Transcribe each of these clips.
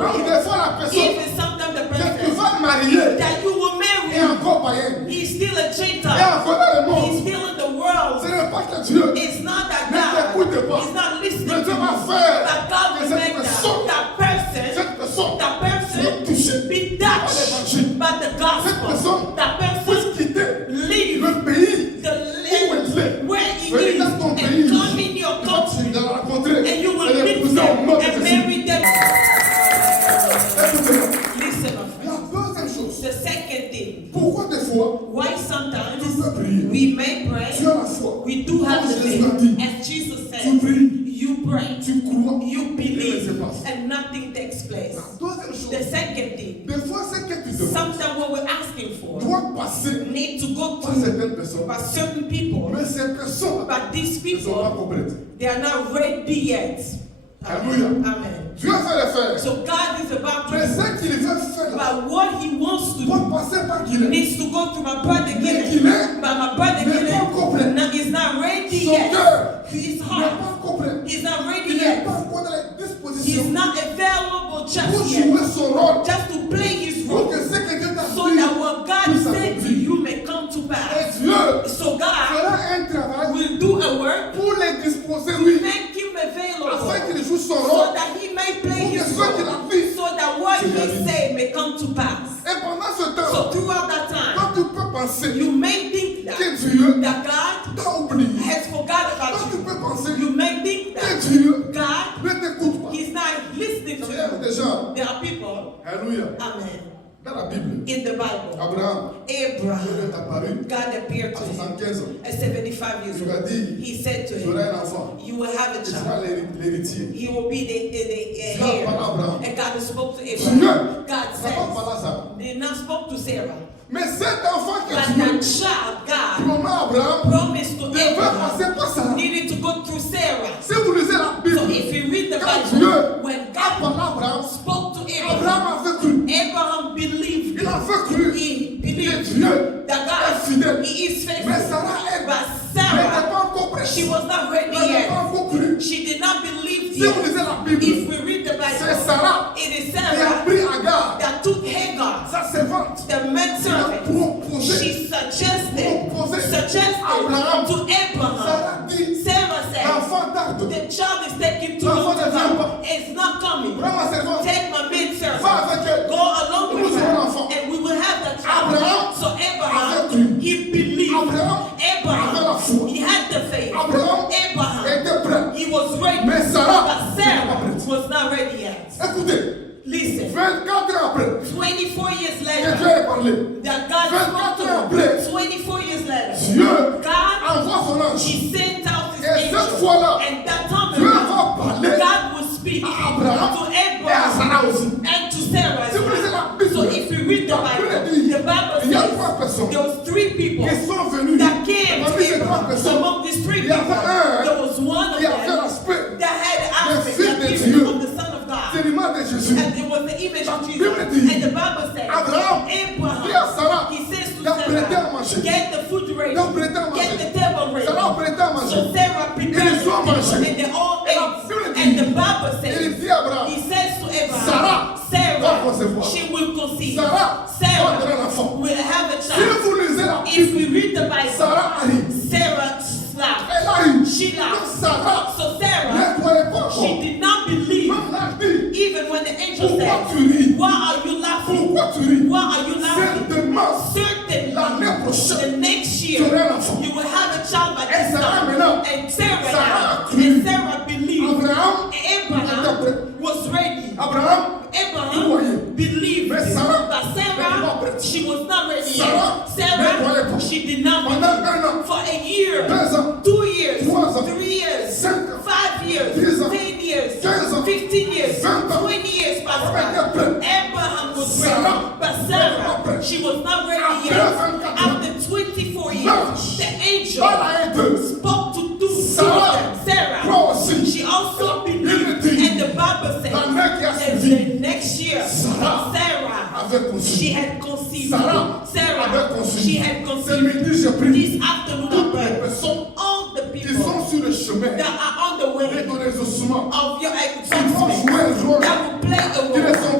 available. Même des fois, la personne Even sometimes the que tu person vas marier that you will est marry, encore païenne. he's still a Et Gentile. encore dans le monde. He's still in the world. Ce n'est pas que Dieu It's not that ne t'écoute God pas. is not listening Mais to Dieu you. va faire That God que will cette make personne, that person cette personne be l'évangile. touched by the Cette gospel. personne That person puisse quitter leave le pays the où land il est. where he Venez is dans ton and pays. come in your country, Tu vas la rencontrer. and you will Elle est meet épousée au them nom de and Jésus. marry them. Écoutez-moi. Listen, my friend. La deuxième chose. The second thing, Pourquoi des fois, why tu sometimes peux prier? we may pray, Tu as la foi. we do have the Comme Jésus a faith, dit, as Jesus tu said, pries, you pray, tu crois, you et rien ne believe, se passe. and nothing takes place. La deuxième chose. The second thing, Des fois, c'est que tu demandes sometimes what we're asking for doit passer need to go par through certaines personnes. by certain people, Mais ces personnes but these ne sont pas people, complètes. they are not ready yet. Alléluia. Amen. Dieu fait le faire. So God is about Mais to, ce qu'il veut faire là, but what He wants to doit do passer par qu'il est. needs to go through my brother Mais qu'il Gideon. est, But my brother n'est pas complet. Gideon is not ready Son yet. cœur His n'est heart pas complet. is not ready Il n'est yet. pas encore dans les He's dispositions not available pour just jouer yet. son rôle. Just to play his Pour role. que ce que Dieu t'a So dit that what God puisse said to s'accomplir. you may come to pass. Et Dieu So God fera un travail will do a work pour les disposer, to lui, make him available. afin qu'il joue son So rôle. that he may play Pour que his ce qu'il role. a dit. So that what he say may come to pass. Et pendant ce temps, So throughout that time, quand tu peux penser you may think that que Dieu God t'a oublié, has forgot quand about tu you. peux penser You may think que that Dieu God ne t'écoute pas. is not listening to Il y a you. des gens, There are people, alléluia, amen, dans la Bible, in the Bible. Abraham, Dieu Abraham, est apparu God appeared à to him 75 ans. at 75 years Il lui a old. dit, He said to tu auras him, un enfant, you will have a tu seras child. l'héritier. He will be the Dieu a heir. parlé à Abraham. And God spoke to Dieu Abraham. God n'a pas says, parlé à Sarah. they not spoke to Sarah. Mais cet enfant que But Dieu that child, God, promet à Abraham promised to devait Abraham, passer par Sarah. needed to go through Sarah. Si vous lisez la So Bible, if you read the quand Bible, Dieu when a God parlé à Abraham, spoke to Abraham, Abraham avait cru. Abraham believed. Il avait cru He que believed Dieu that est God, fidèle. He is Mais faithful. Sarah, elle But n'était Sarah, pas encore prête. she was not ready Elle n'avait pas yet. encore cru. She did not believe Si vous yet. lisez la Bible, If we read the c'est Bible, Sarah it is qui a Sarah pris Agar, that took Hagar, sa servante, the manservant. proposé. She suggested Abraham. to Abraham. Sarah dit, Sarah said, l'enfant tarde. the child is taking too L'enfant long to ne vient come. pas. It's not coming. Prends ma servante, Take my maid va servant. avec elle. Go along with Nous aurons her, l'enfant. and we will have that child. Abraham So Abraham, avait cru. he believed. Abraham avait la Abraham, foi. he had the faith. Abraham Abraham, était prêt. he was ready. Mais Sarah But n'était pas Sarah prête. was not ready yet. Écoutez, Listen, 24 ans après, 24 years que Dieu later, ait parlé, that God 24 spoke ans to après, him. 24 years later, Dieu God, envoie son ange. he sent out his Et cette angel. fois-là, And that time Dieu around, va parler God will speak à Abraham to et à Abraham Sarah aussi. and to Sarah. as Si vous lisez well. la Bible, So if you read the la Bible Bible, dit, the Bible il y a says 3 personnes there was 3 people qui sont venues. that came Parmi to ces 3 Abraham. personnes, Among these 3 il y people, avait un there was one of qui avait them l'aspect that had the aspect, fils the de appearance Dieu. of the Son of God. C'est l'image de Jésus. And it was the image La of Jesus. Bible dit, And the Bible says, Abraham dit à Sarah, he says to d'apprêter à Sarah, manger. get the food ready, D'apprêter à get manger. the table ready. Sarah apprêtait à manger. So Sarah prepared Ils ont mangé. and they all Et la ate. Bible dit, And the Bible il says, dit à Abraham, he says to Abraham, Sarah va concevoir. she will conceive. Sarah va donner l'enfant. will have a Si child. vous lisez la If Bible, we read the Bible, Sarah arrive. Sarah laughed. Elle arrive. She Donc laughed. Sarah So Sarah, ne croyait pas she encore. did not believe, Même l'ange dit, even when the angel pourquoi said, tu ris? why are you laughing? Pourquoi tu ris? Why are you laughing? Certainement, Certainly, l'année prochaine, the next tu year, auras l'enfant. you will have a child by Et this Sarah time. maintenant, And Sarah, Sarah now, cru. and Sarah believed. Abraham, Abraham was ready. Abraham, Abraham croyait. believed. Mais Sarah But n'était pas Sarah, prête. she was not ready Sarah yet. ne croyait Sarah, pas. she did not Pendant believe. 1 an, For a year, 2 ans, 2 years, 3 ans, 3 years, 5 ans, 5 years, 10 ans, 10 years, 15 ans, 15 years, 20 ans. 20 years passed Abraham by. était prêt. Abraham was Sarah ready, but n'était pas Sarah, prête. she was not ready Après yet. 24 ans, After 24 years, l'ange, the angel par la haine d'eux, spoke to two Sarah of them. Sarah, croit aussi. she also Il believed, dit, and the Bible says l'année qui a that suivi, the next year, Sarah Sarah, avait conçu. she had conceived. Sarah Sarah, avait conçu. she had Ce conceived. midi, j'ai pris This afternoon, I toutes les pray, personnes all the qui people sont sur le chemin that are on the way et dans les ossements, of your qui vont exaltation jouer un rôle, that will play a qui ne role, sont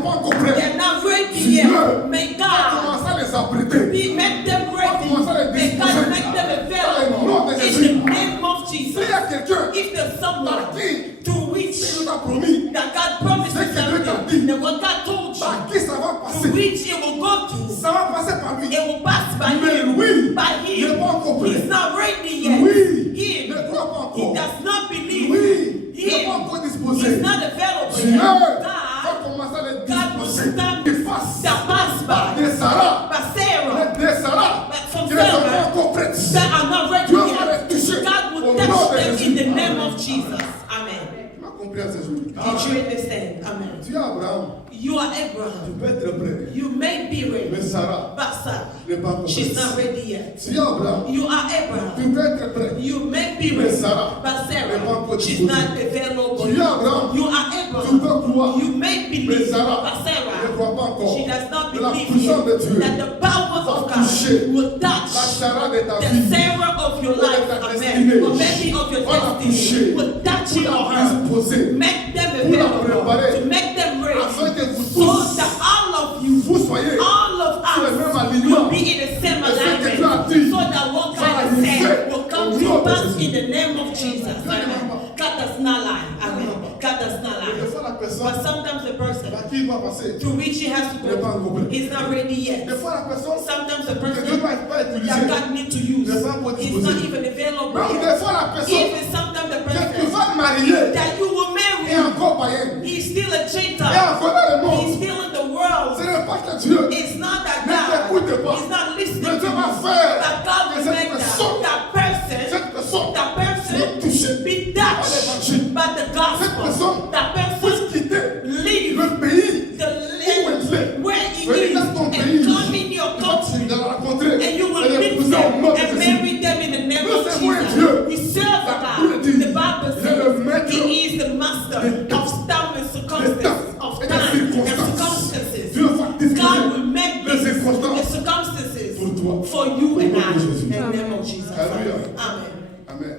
not ready Seigneur, yet. May God commence à les apprêter. make them ready. Commence à les May God disposer. make them Dans le nom available de in Jésus. the name of Jesus. S'il y a quelqu'un If there's someone par qui to which il nous a promis, that God promised C'est que Dieu t'a something, dit. that what God told you, par qui ça va to passer, which it will go to, ça va passer par lui. it will pass by Mais him. lui, By il n'est him. pas encore prêt. He's not ready yet. Oui, Him. ne crois pas He encore. does not believe. Oui, il n'est Him. pas encore disposé. He's not available Seigneur, yet. va God commencer à les God will disposer. stand Et face that pass by. des Sarah, By Sarah des Sarah, But from qui ne sont Sarah, pas encore prêtes. that are not ready Dieu va yet. les toucher. God Au will nom touch de them Jésus. in the name of Jesus. Amen. Tu m'as compris à ce jour. Did you understand? Amen. Tu es Abraham, You are tu Abraham. peux être prêt. You may be Mais ready, Sarah but Sarah, n'est pas encore she's prête. not ready yet. Tu es Abraham, You are Abraham. tu peux être prêt. You may be Mais ready, Sarah but n'est pas Sarah, encore she's disposée. not available. Tu es Abraham, You are tu Abraham. peux croire. You may Mais believe, Sarah but ne Sarah, croit pas encore. she does not Mais la believe puissance de yet Dieu that the power va of toucher God will la touch Sarah de ta the vie. Sarah of your life, ta amen, destinée. or maybe of your Va la toucher. destiny, will touch Pour you la or her. disposer. Make them Pour la available, préparer. to make them ready, Afin que vous so tous, that all of you, vous soyez all of sur le us même alignement. will be in the same Et ce que Dieu a alignment, dit so that what va God has réaliser said will come au to nom de pass Jésus. in the name of Jesus. Dieu ne Amen. ment pas. God does not lie. Amen. God does not Et des lie. fois, la But personne sometimes the person par qui il va passer to which he has to n'est pas encore go prêt. is not ready yet. Des fois, la personne Sometimes the que Dieu person va pas that utiliser. God needs to use n'est pas encore is disposé. not even available Même des yet. fois, la personne Even sometimes the que tu person vas marier that you will est marry, encore païen. he's still a Et Gentile. encore dans le He's monde. still in the Ce world. n'est pas que Dieu It's not that ne t'écoute God pas. is not listening Mais to Dieu you. va faire That God que will cette make personne, that person cette personne be l'évangile touched by the Cette gospel. personne That puisse person quitter leave le pays the où land elle est. where he Venir is dans ton and pays. come in your Tu country. vas la rencontrer And you will et meet l'épouser au them nom de and Jésus. marry them in the name Nous of servons un Jesus. Dieu. We serve La a Bible God. dit, The Bible il est le says maître He is the master des temps, of time and des circumstances, temps of et des time and circonstances. circumstances. Dieu va disposer God will make les these circonstances the circumstances pour toi. for you Au and nom I. de Jésus. In the name of Jesus. Alléluia. Amen. Amen.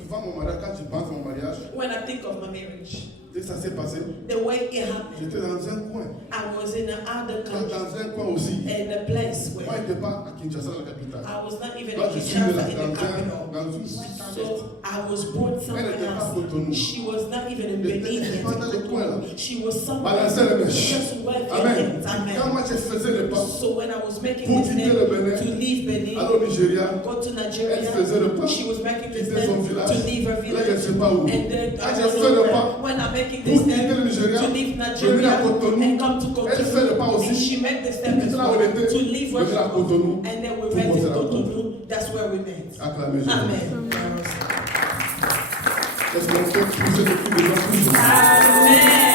Tu vois mon mariage, quand tu penses à mon mariage, When I think of my marriage, dès que ça s'est passé, the way it happened, j'étais dans un coin. I was in another Toi, country dans un coin aussi. and a place Moi, where je n'étais pas à Kinshasa, la capitale. I was not even Moi, in je suis né Kinshasa in the dans capital. une ville. So I was born somewhere Elle n'était pas else. Cotonou. She was not even in Elle Benin était yet. pas dans le coin, là. She was somewhere Balançait les mèches. just waving Amen. hands. Quand Amen. moi, je faisais les pas So when I was making pour this quitter step le Bénin, to leave Benin, aller au Nigeria, go to elle Nigeria, faisait le pas, she was making this quitter step son village. to leave her Là, je ne village. sais pas où. And then Quand I j'ai don't fait know le pas where. When I'm making pour this quitter step le Nigeria, to leave venir à Nigeria Cotonou, and come to elle fait le pas Cotonou, aussi. and she made the step as Quitter là où elle well était, to leave where venir à she Cotonou, and then we pour met in monter la Cotonou. That's where we met. Acclamez Jésus. Amen. Est-ce qu'on peut pousser le cri de joie? Amen.